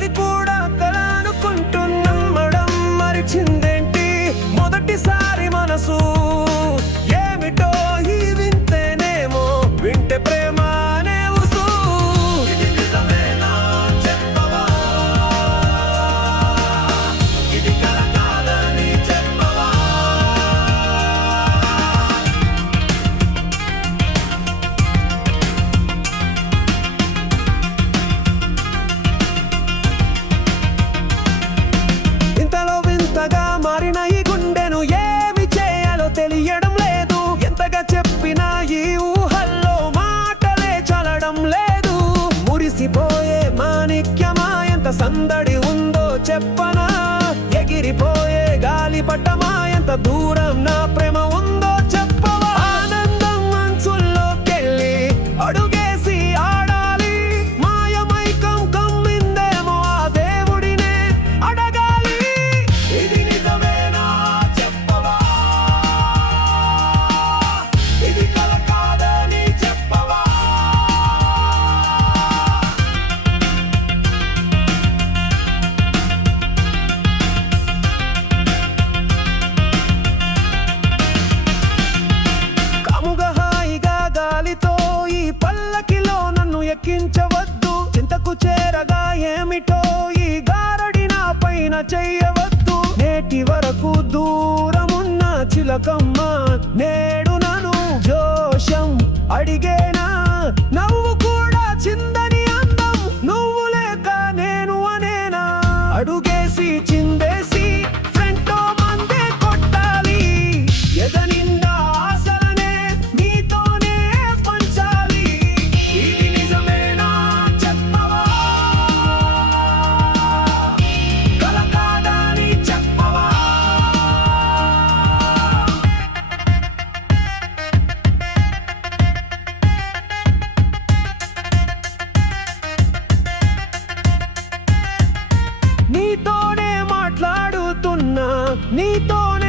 అది కూడా మురిసిపోయే మాణిక్యమా? ఎంత సందడి ఉందో చెప్పనా? ఎగిరిపోయే గాలి ఊహించవద్దు చింతకు చేరగా ఏమిటో ఈ గారడి నా పైన చెయ్యవద్దు. నేటి వరకు దూరమున్న చిలకమ్మ నేడు నను జోషం అడిగేనా? నవ్వు కూడా చిందని అందం నువ్వు లేక నేను అనేనా? అడుగేసి Nito